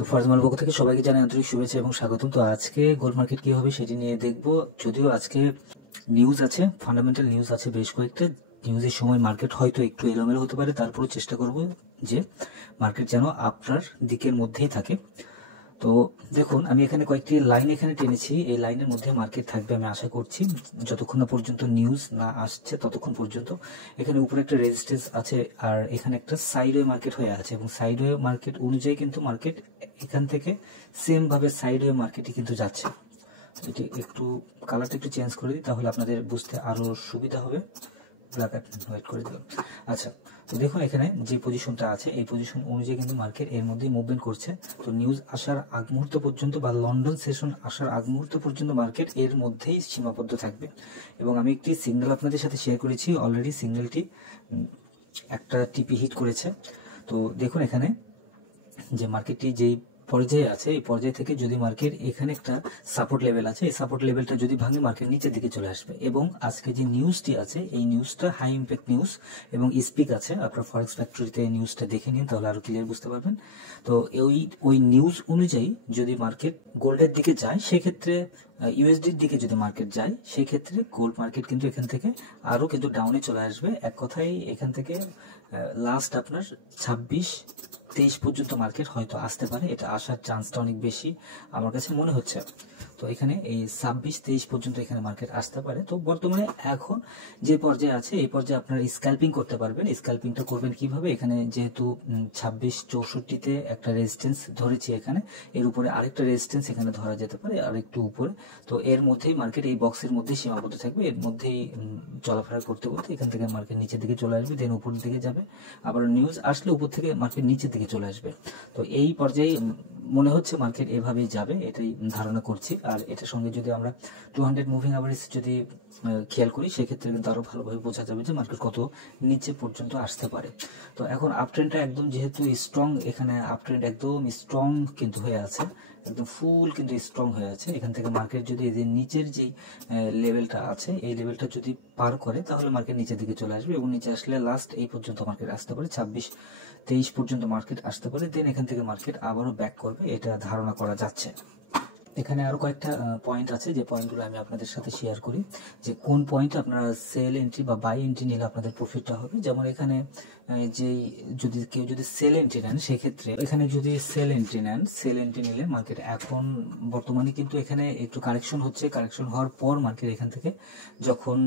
তো ফরজমাল পক্ষ থেকে সবাইকে জানাই আন্তরিক শুভেচ্ছা এবং স্বাগতম। তো আজকে গোল্ড মার্কেট কি হবে সেটি নিয়ে দেখব। যদিও আজকে নিউজ আছে, ফান্ডামেন্টাল নিউজ আছে বেশ কয়েকটা। নিউজের সময় মার্কেট হয়তো একটু এলোমেলো হতে পারে, তারপরেও চেষ্টা করব যে মার্কেট যেন আপনার দিকের মধ্যেই থাকে। তো দেখুন, আমি এখানে কয়েকটি লাইন এখানে টেনেছি, এই লাইনের মধ্যে মার্কেট থাকবে আমি আশা করছি, যতক্ষণ না পর্যন্ত নিউজ না আসছে ততক্ষণ পর্যন্ত। এখানে উপরে একটা রেজিস্ট্যান্স আছে আর এখানে একটা সাইডওয়ে মার্কেট হয়ে আছে, এবং সাইডওয়ে মার্কেট অনুযায়ী কিন্তু মার্কেট এখান থেকে সেম ভাবে সাইডওয়ে মার্কেটই কিন্তু যাচ্ছে। এটি একটু কালারটা একটু চেঞ্জ করে দিই, তাহলে আপনাদের বুঝতে আরো সুবিধা হবে। ব্ল্যাক অ্যান্ড হোয়াইট করে দিলাম। আচ্ছা, তো দেখুন এখানে যে পজিশনটা আছে এই পজিশন অনুযায়ী কিন্তু মার্কেট এর মধ্যে মুভমেন্ট করছে। তো নিউজ আসার আগ মুহূর্ত পর্যন্ত বা লন্ডন সেশন আসার আগ মুহূর্ত পর্যন্ত মার্কেট এর মধ্যেই সীমাবদ্ধ থাকবে। এবং আমি একটি সিগন্যাল আপনাদের সাথে শেয়ার করেছি, অলরেডি সিগন্যালটি একটা টিপি হিট করেছে। তো দেখুন এখানে যে মার্কেটটি যেই পর্যায়ে আছে, এই পর্যায় থেকে যদি মার্কেট এখানে একটা সাপোর্ট লেভেল আছে, এই সাপোর্ট লেভেলটা যদি ভাঙে মার্কেট নিচের দিকে চলে আসবে। এবং আজকে যে নিউজটি আছে এই নিউজটা হাই ইম্প্যাক্ট নিউজ এবং স্পিক আছে, আপনার ফরেক্স ফ্যাক্টরিতে নিউজটা দেখে নিন, তাহলে আরো ক্লিয়ার বুঝতে পারবেন। তো ওই নিউজ অনুযায়ী যদি মার্কেট গোল্ডের দিকে যায়, সেক্ষেত্রে ইউএসডির দিকে যদি মার্কেট যায়, সেক্ষেত্রে গোল্ড মার্কেট কিন্তু এখান থেকে আরো কিন্তু ডাউনে চলে আসবে। এক কথায় এখান থেকে লাস্ট আপনার 26-23 পর্যন্ত মার্কেট হয়তো আসতে পারে, এটা আসার চান্সটা অনেক বেশি আমার কাছে মনে হচ্ছে। তো এখানে এই 26-23 পর্যন্ত এখানে মার্কেট আসতে পারে। তো বর্তমানে এখন যে পর্যায়ে আছে এই পর্যায়ে আপনারা স্ক্যাল্পিং করতে পারবেন। স্ক্যাল্পিংটা করবেন কিভাবে? এখানে যেহেতু 26-64-তে একটা রেজিস্ট্যান্স ধরেছি, এখানে এর উপরে আরেকটা রেজিস্ট্যান্স এখানে ধরা যেতে পারে আর একটু উপরে। তো এর মধ্যেই মার্কেট এই বক্সের মধ্যেই সীমাবদ্ধ থাকবে, এর মধ্যেই চলাফেরা করতে করতে এখান থেকে মার্কেট নিচের দিকে চলে আসবে, দেন উপর দিকে যাবে। আবার নিউজ আসলে উপর থেকে মার্কেট নিচের দিকে চলে আসবে। তো এই পর্যায়ে মনে হচ্ছে মার্কেট এভাবেই যাবে, এটাই ধারণা করছি। আর এটার সঙ্গে যদি আমরা 200 মুভিং অ্যাভারেজ যদি খেয়াল করি, সেক্ষেত্রে কিন্তু আরো ভালোভাবে বোঝা যাবে যে মার্কেট কত নিচে পর্যন্ত আসতে পারে। তো এখন আপ ট্রেন্ডটা একদম যেহেতু স্ট্রং, এখানে আপ ট্রেন্ড একদম স্ট্রং কিন্তু হয়ে আছে, একদম ফুল কিন্তু স্ট্রং হয়ে আছে। এখান থেকে মার্কেট যদি এই যে নিচের যে লেভেলটা আছে এই লেভেলটা যদি পার করে, তাহলে মার্কেট নিচের দিকে চলে আসবে, এবং নিচে আসলে লাস্ট এই পর্যন্ত মার্কেট আসতে পারে, 26-23 পর্যন্ত মার্কেট আসতে পারে। দেন এখান থেকে মার্কেট আবারও ব্যাক করবে, এটা ধারণা করা যাচ্ছে। এখানে আরো কয়েকটা পয়েন্ট আছে, যে পয়েন্টগুলো আমি আপনাদের সাথে শেয়ার করি, যে কোন পয়েন্ট আপনারা সেল এন্ট্রি বা বাই এন্ট্রি নিলে আপনাদের প্রফিটটা হবে। যেমন এখানে কেউ যদি সেল এন্ট্রি নেন, সেক্ষেত্রে এখানে যদি সেল এন্ট্রি নিলে মার্কেট এখন বর্তমানে কিন্তু এখানে একটু কারেকশন হচ্ছে, কারেকশন হওয়ার পর মার্কেট এখান থেকে যখন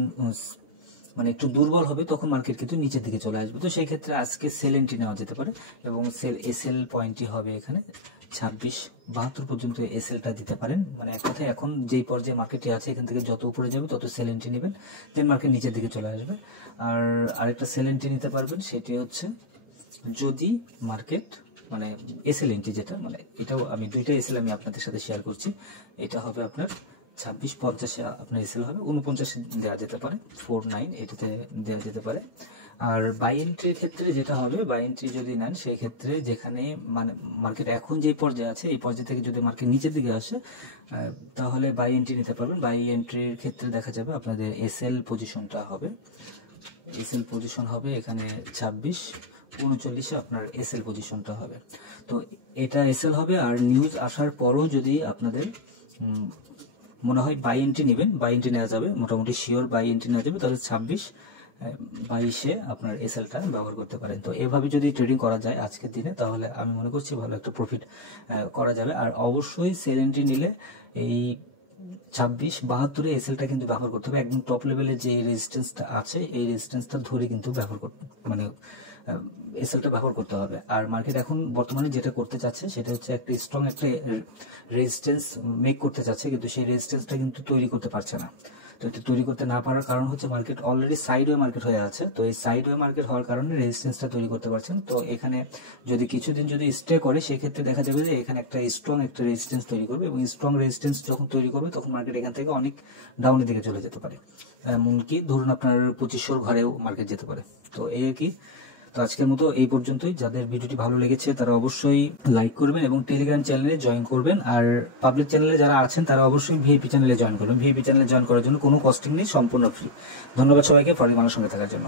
মানে একটু দুর্বল হবে, তখন মার্কেট কিন্তু নিচের দিকে চলে আসবে। তো সেই ক্ষেত্রে আজকে সেল এন্ট্রি নেওয়া যেতে পারে, এবং এসএল পয়েন্টটি হবে এখানে 26-72 পর্যন্ত এসএলটা দিতে পারেন। মানে এক কথায় এখন যেই পর্যায়ে মার্কেটে আছে, এখান থেকে যত উপরে যাবে তত সেল এন্ট্রি নেবেন, দেন মার্কেট নিচের দিকে চলে আসবে। আর আরেকটা সেল এন্ট্রি নিতে পারবেন, সেটি হচ্ছে যদি মার্কেট মানে এসএল এন্ট্রি যেটা, মানে এটাও আমি দুইটা এসএল আমি আপনাদের সাথে শেয়ার করছি। এটা হবে আপনার 26-50 আপনার এসএল হবে, 49 দেওয়া যেতে পারে, 49 এটাতে দেওয়া যেতে পারে। আর বাই এন্ট্রির ক্ষেত্রে যেটা হবে, বাই এন্ট্রি যদি নেন, সেই ক্ষেত্রে যেখানে মানে মার্কেট এখন যে পর্যায়ে আছে এই পর্যায়ে থেকে যদি মার্কেট নিচের দিকে আসে, তাহলে বাই এন্ট্রি নিতে পারবেন। বাই এন্ট্রির ক্ষেত্রে দেখা যাবে আপনাদের এসএল পজিশনটা হবে, এসএল পজিশন হবে এখানে 26-39 আপনার এসএল পজিশনটা হবে। তো এটা এসএল হবে। আর নিউজ আসার পরও যদি আপনাদের মনে হয় বাই এন্ট্রি নেবেন, বাই এন্ট্রি নেওয়া যাবে, মোটামুটি শিওর বাই এন্ট্রি নেওয়া যাবে, তাহলে 26-22 আপনার এসএলটা ব্যবহার করতে পারেন। তো এভাবে যদি ট্রেডিং করা যায় আজকের দিনে, তাহলে আমি মনে করছি ভালো একটা প্রফিট করা যাবে। আর অবশ্যই সেল এন্ট্রি নিলে এই 26-72 এসএলটা কিন্তু ব্যবহার করতে হবে, একদম টপ লেভেলে যে রেজিস্ট্যান্সটা আছে এই রেজিস্ট্যান্সটা ধরে কিন্তু ব্যবহার করতে, মানে এসএলটা ব্যবহার করতে হবে। আর মার্কেট এখন বর্তমানে যেটা করতে চাচ্ছে সেটা হচ্ছে একটা স্ট্রং একটা রেজিস্ট্যান্স মেক করতে চাচ্ছে, কিন্তু সেই রেজিস্ট্যান্সটা কিন্তু তৈরি করতে পারছে না। তো এটা তৈরি করতে না পারার কারণ হচ্ছে মার্কেট অলরেডি সাইডওয়ে মার্কেট হয়ে আছে। তো এই সাইডওয়ে মার্কেট হওয়ার কারণে রেজিস্ট্যান্সটা তৈরি করতে পারছেন। তো এখানে যদি কিছুদিন যদি স্টে করে, সেক্ষেত্রে দেখা যাবে যে এখানে একটা স্ট্রং একটা রেজিস্ট্যান্স তৈরি করবে, এবং স্ট্রং রেজিস্ট্যান্স যখন তৈরি করবে তখন মার্কেট এখান থেকে অনেক ডাউনের দিকে চলে যেতে পারে, এমনকি ধরুন আপনার 2500 ঘরেও মার্কেট যেতে পারে। তো এই আর কি। তো আজকের মতো এই পর্যন্তই। যাদের ভিডিওটি ভালো লেগেছে তারা অবশ্যই লাইক করবেন এবং টেলিগ্রাম চ্যানেলে জয়েন করবেন। আর পাবলিক চ্যানেলে যারা আছেন তারা অবশ্যই ভিআইপি চ্যানেলে জয়েন করবেন। ভিআইপি চ্যানেলে জয়েন করার জন্য কোনো কস্টিং নেই, সম্পূর্ণ ফ্রি। ধন্যবাদ সবাইকে ফরজমানের সঙ্গে থাকার জন্য।